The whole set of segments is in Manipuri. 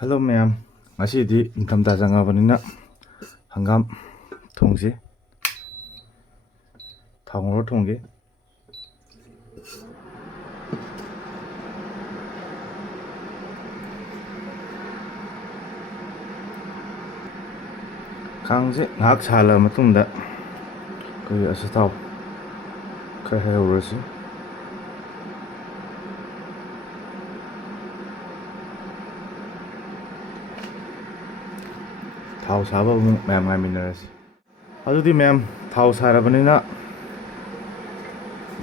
Hello ma'am. Ngasidi ningthamtha changabanina hangam thongsi. Thongro thongge. Khangse ngak sala matungda koi asathaw khara hewrasi. Thao saba ma'am ngaiminarasi. Adudi ma'am thao sarabanina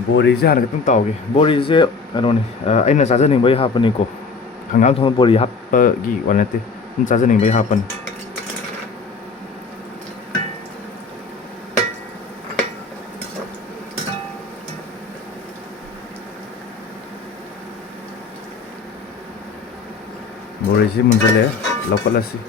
bori se hana kitang tawge. Bori se anoni aina chajaningbai hapani ko. Hangam thong bori happa gi wanate. Chajaningbai hapani. Bori se munjale lokalasi.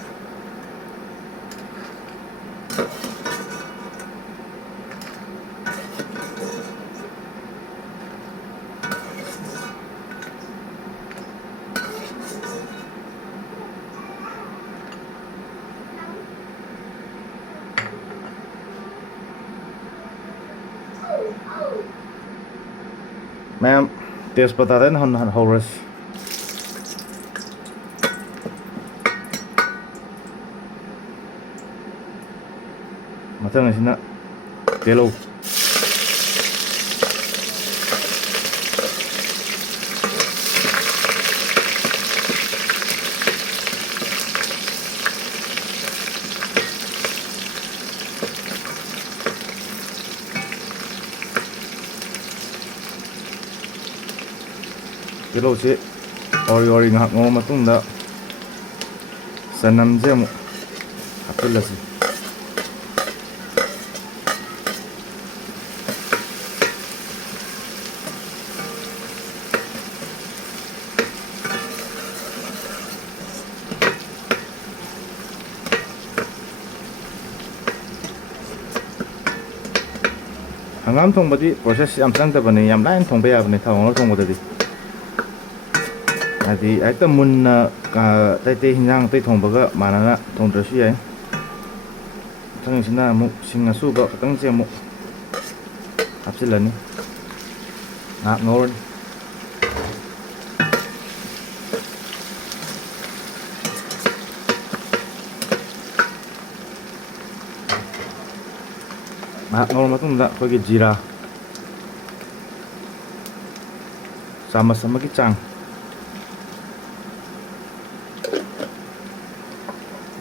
Ma'am, taste bata din han horas. Matang sina telo. Telo si ori ngak ngo matungda sanam je mu hapilasi. Hangam thongbadi process yam changtabani yam lain thongba yabani thawnglo thongbadadi. Adi aita mun tai hinjang tai thongbaga manana thongdrasu yai. Thangsina mu sing asuba katang che mu hapsilani. Ngak ngor. Ngak ngor matungda khogi jira sama-sama ki chang.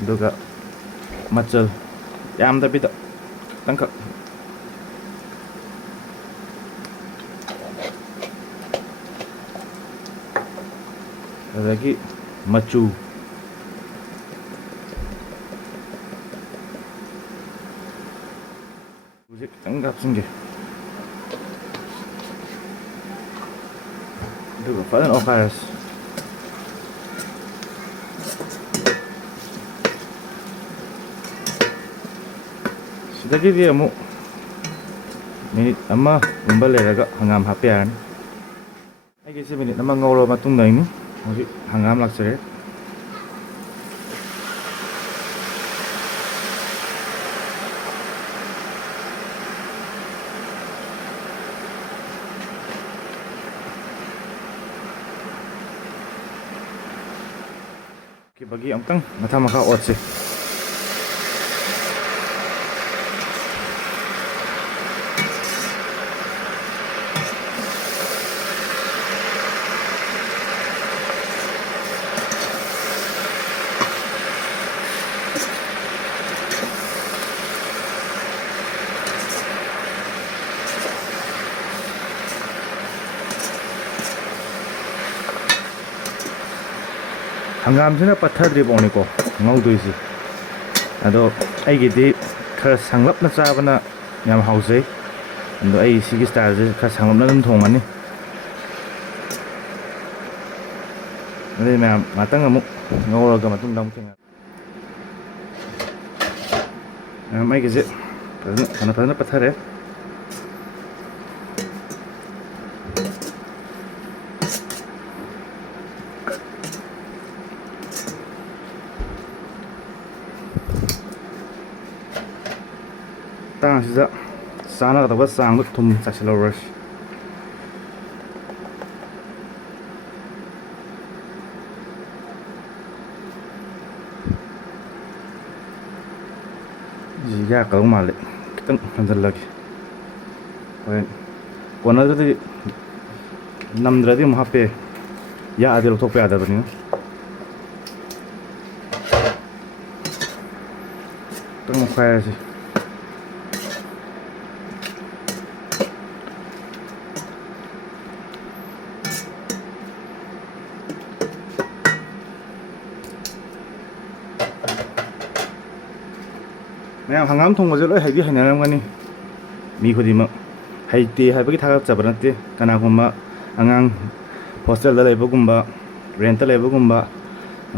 Duga machal yam da bida tangka lagi machu musik tanggap singge duga paling okaras. Jadi dia mu minit ama umbale raga hangam hapian. Ai gisi minit nama ngolo matung na ini masih hangam laksere. Oke bagi amtang mata maka otse. Hangam sina pathadri boni ko ngauduisi ado aigidi khara sanglapna chabana yam hause ando ai sigi style je khara sanglapna dum thongani ade ma matang amu ngawraga matung dam kenga mai ge je pana pathare ꯇꯥꯡꯁꯤꯗ ꯆꯥꯅꯒꯗꯕ ꯆꯥꯡꯗ ꯊꯨꯝ ꯆꯥꯏꯁꯤꯜꯍꯧꯔꯁꯤ ꯌꯥꯛꯀꯗꯧ ꯃꯥꯜꯂꯦ ꯈꯤꯇꯪ ꯍꯟꯖꯤꯜꯂꯒꯦ ꯍꯣꯔꯦꯟ ꯀꯣꯟꯅꯗ꯭ꯔꯗꯤ ꯅꯝꯗ꯭ꯔꯗꯤ ꯑꯃꯨꯛ ꯍꯥꯞꯄꯦ ꯌꯥꯛꯑꯗꯤ ꯂꯧꯊꯣꯛꯄ ꯌꯥꯗꯕꯅꯤꯅ ꯈꯤꯇꯪ ꯃꯈꯥꯏꯔꯁꯤ ꯃꯌꯥꯝ ꯍꯪꯒꯥꯝ ꯊꯣꯡꯕꯁꯦ ꯂꯣꯏ ꯍꯩꯗꯤ ꯍꯩꯅꯔꯝꯒꯅꯤ ꯃꯤ ꯈꯨꯗꯤꯡꯃꯛ ꯍꯩꯇꯦ ꯍꯥꯏꯕꯒꯤ ꯊꯥꯒꯠꯆꯕ ꯅꯠꯇꯦ ꯀꯅꯥꯒꯨꯝꯕ ꯑꯉꯥꯡ ꯍꯣꯁꯇꯦꯜꯗ ꯂꯩꯕꯒꯨꯝꯕ ꯔꯦꯟꯇ ꯂꯩꯕꯒꯨꯝꯕ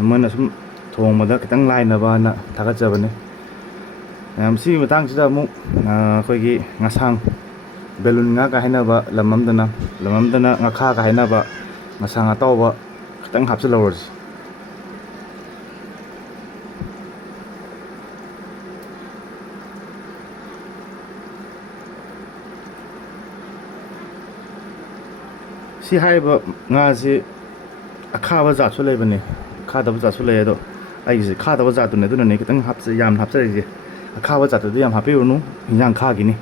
ꯃꯣꯏꯅ ꯁꯨꯝ ꯊꯣꯡꯕꯗ ꯈꯤꯇꯪ ꯂꯥꯏꯅꯕꯅ ꯊꯥꯒꯠꯆꯕꯅꯤ ꯃꯌꯥꯝ ꯁꯤꯒꯤ ꯃꯇꯥꯡꯁꯤꯗ ꯑꯃꯨꯛ ꯑꯩꯈꯣꯏꯒꯤ ꯉꯁꯥꯡ ꯕꯦꯂꯨꯟ ꯉꯥꯒ ꯍꯥꯏꯅꯕ ꯂꯝ ꯑꯃꯗꯅ ꯉꯥꯈꯥꯒ ꯍꯥꯏꯅꯕ ꯉꯁꯥꯡ ꯑꯇꯥꯎꯕ ꯈꯤꯇꯪ ꯍꯥꯞꯆꯤꯜꯍꯧꯔꯁꯤ ꯁꯤ ꯍꯥꯏꯔꯤꯕ ꯉꯥꯁꯤ ꯑꯈꯥꯕ ꯖꯥꯠꯁꯨ ꯂꯩꯕꯅꯤ ꯈꯥꯗꯕ ꯖꯥꯠꯁꯨ ꯂꯩ ꯑꯗꯣ ꯑꯩꯒꯤꯁꯦ ꯈꯥꯗꯕ ꯖꯥꯠꯇꯨꯅꯦ ꯑꯗꯨꯅꯅꯦ ꯈꯤꯇꯪ ꯌꯥꯝꯅ ꯍꯥꯞꯆꯔꯤꯁꯦ ꯑꯈꯥꯕ ꯖꯥꯠꯇꯨꯗꯤ ꯌꯥꯝ ꯍꯥꯞꯄꯤꯔꯨꯅꯨ ꯏꯟꯖꯥꯡ ꯈꯥꯒꯤꯅꯤ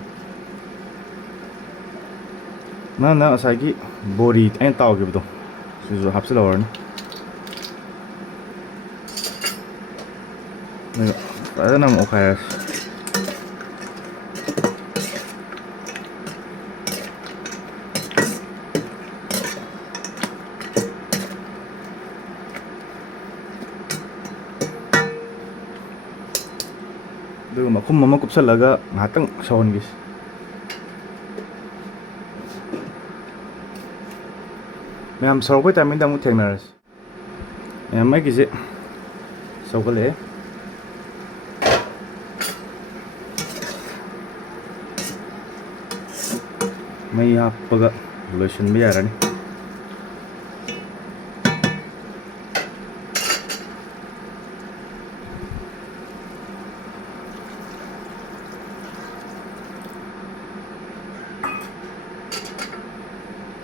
ꯅꯪꯅ ꯉꯁꯥꯏꯒꯤ ꯕꯣꯔꯤ ꯑꯩꯅ ꯇꯥꯎꯈꯤꯕꯗꯣ ꯁꯤꯁꯨ ꯍꯥꯞꯆꯤꯜꯍꯧꯔꯅꯤ ꯐꯖꯅ ꯑꯃꯨꯛ ꯑꯣꯠꯈꯥꯏꯔꯁꯤ ꯑꯗꯨꯒ ꯃꯈꯨꯝ ꯑꯃ ꯀꯨꯞꯁꯜꯂꯒ ꯉꯥꯏꯍꯥꯛꯇꯪ ꯁꯧꯍꯟꯈꯤꯁꯤ ꯃꯌꯥꯝ ꯁꯧꯔꯛꯄꯩ ꯇꯥꯏꯃꯤꯡꯗ ꯑꯃꯨꯛ ꯊꯦꯡꯅꯔꯁꯤ ꯃꯌꯥꯝ ꯑꯩꯒꯤꯁꯦ ꯁꯧꯒꯠꯂꯛꯑꯦ ꯃꯩ ꯍꯥꯞꯄꯒ ꯂꯣꯏꯁꯤꯟꯕ ꯌꯥꯔꯅꯤ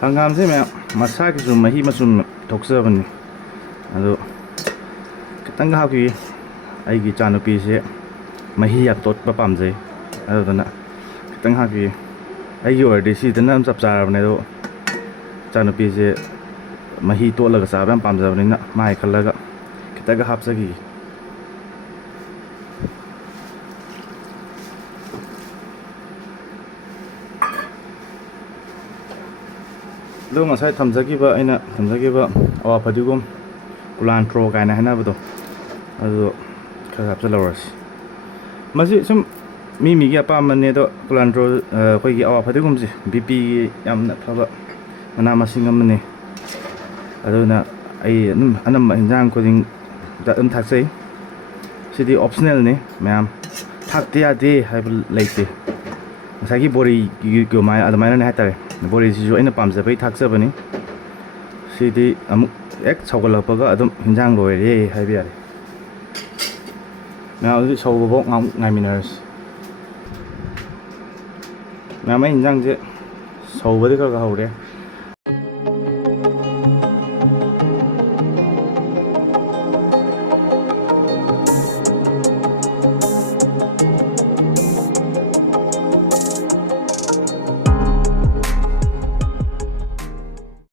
ꯍꯪꯒꯥꯝꯁꯦ ꯃꯌꯥꯝ ꯃꯁꯥꯒꯤꯁꯨ ꯃꯍꯤ ꯃꯆꯨꯝ ꯊꯣꯛꯆꯕꯅꯤ ꯑꯗꯣ ꯈꯤꯇꯪꯒ ꯍꯥꯞꯈꯤꯒꯦ ꯑꯩꯒꯤ ꯏꯆꯥꯅꯨꯄꯤꯁꯦ ꯃꯍꯤ ꯌꯥꯝ ꯇꯣꯠꯄ ꯄꯥꯝꯖꯩ ꯑꯗꯨꯗꯨꯅ ꯈꯤꯇꯪ ꯍꯥꯞꯈꯤꯒꯦ ꯑꯩꯒꯤ ꯑꯣꯏꯔꯗꯤ ꯁꯤꯗꯅ ꯑꯗꯨꯝ ꯆꯞ ꯆꯥꯔꯕꯅꯦ ꯑꯗꯣ ꯏꯆꯥꯅꯨꯄꯤꯁꯦ ꯃꯍꯤ ꯇꯣꯠꯂꯒ ꯆꯥꯕ ꯌꯥꯝ ꯄꯥꯝꯖꯕꯅꯤꯅ ꯃꯥꯏ ꯈꯜꯂꯒ ꯈꯤꯇꯪꯒ ꯍꯥꯞꯆꯈꯤꯒꯦ ꯑꯗꯨ ꯉꯁꯥꯏ ꯑꯩꯅ ꯊꯝꯖꯈꯤꯕ ꯑꯋꯥ ꯐꯗꯤꯒꯣꯝ ꯀꯨꯂꯥꯟꯇ꯭ꯔꯣ ꯀꯥꯏꯅ ꯍꯥꯏꯅꯕꯗꯣ ꯑꯗꯨꯗꯣ ꯈꯔ ꯍꯥꯞꯆꯤꯜꯍꯧꯔꯁꯤ ꯃꯁꯤ ꯁꯨꯝ ꯃꯤꯒꯤ ꯑꯄꯥꯝꯕꯅꯦ ꯑꯗꯣ ꯀꯨꯂꯥꯟꯇ꯭ꯔꯣ ꯑꯩꯈꯣꯏꯒꯤ ꯑꯋꯥ ꯐꯗꯤꯒꯣꯝꯁꯦ ꯕꯤꯄꯤꯒꯤ ꯌꯥꯝꯅ ꯐꯕ ꯃꯅꯥ ꯃꯁꯤꯡ ꯑꯃꯅꯤ ꯑꯗꯨꯅ ꯑꯩ ꯑꯗꯨꯝ ꯑꯅꯝꯕ ꯏꯟꯖꯥꯡ ꯈꯨꯗꯤꯡꯗ ꯑꯗꯨꯝ ꯊꯥꯛꯆꯩ ꯁꯤꯗꯤ ꯑꯣꯞꯁꯅꯦꯜꯅꯤ ꯃꯌꯥꯝ ꯊꯥꯛꯇ ꯌꯥꯗꯦ ꯍꯥꯏꯕ ꯂꯩꯇꯦ ꯉꯁꯥꯏꯒꯤ ꯕꯣꯔꯤꯒꯤ ꯑꯗꯨꯃꯥꯏꯅꯅꯦ ꯍꯥꯏꯇꯥꯔꯦ ꯕꯣꯔꯤꯁꯤꯁꯨ ꯑꯩꯅ ꯄꯥꯝꯖꯕꯩ ꯊꯥꯛꯆꯕꯅꯤ ꯁꯤꯗꯤ ꯑꯃꯨꯛ ꯍꯦꯛ ꯁꯧꯒꯠꯂꯛꯄꯒ ꯑꯗꯨꯝ ꯍꯤꯟꯖꯥꯡ ꯂꯣꯏꯔꯦ ꯍꯥꯏꯕ ꯌꯥꯔꯦ ꯃꯌꯥꯝ ꯑꯗꯨꯗꯤ ꯁꯧꯕꯐꯥꯎ ꯉꯥꯏꯃꯤꯟꯅꯔꯁꯤ ꯃꯌꯥꯝ ꯑꯩ ꯍꯤꯟꯖꯥꯡꯁꯦ ꯁꯧꯕꯗꯤ ꯈꯔ ꯍꯧꯔꯦ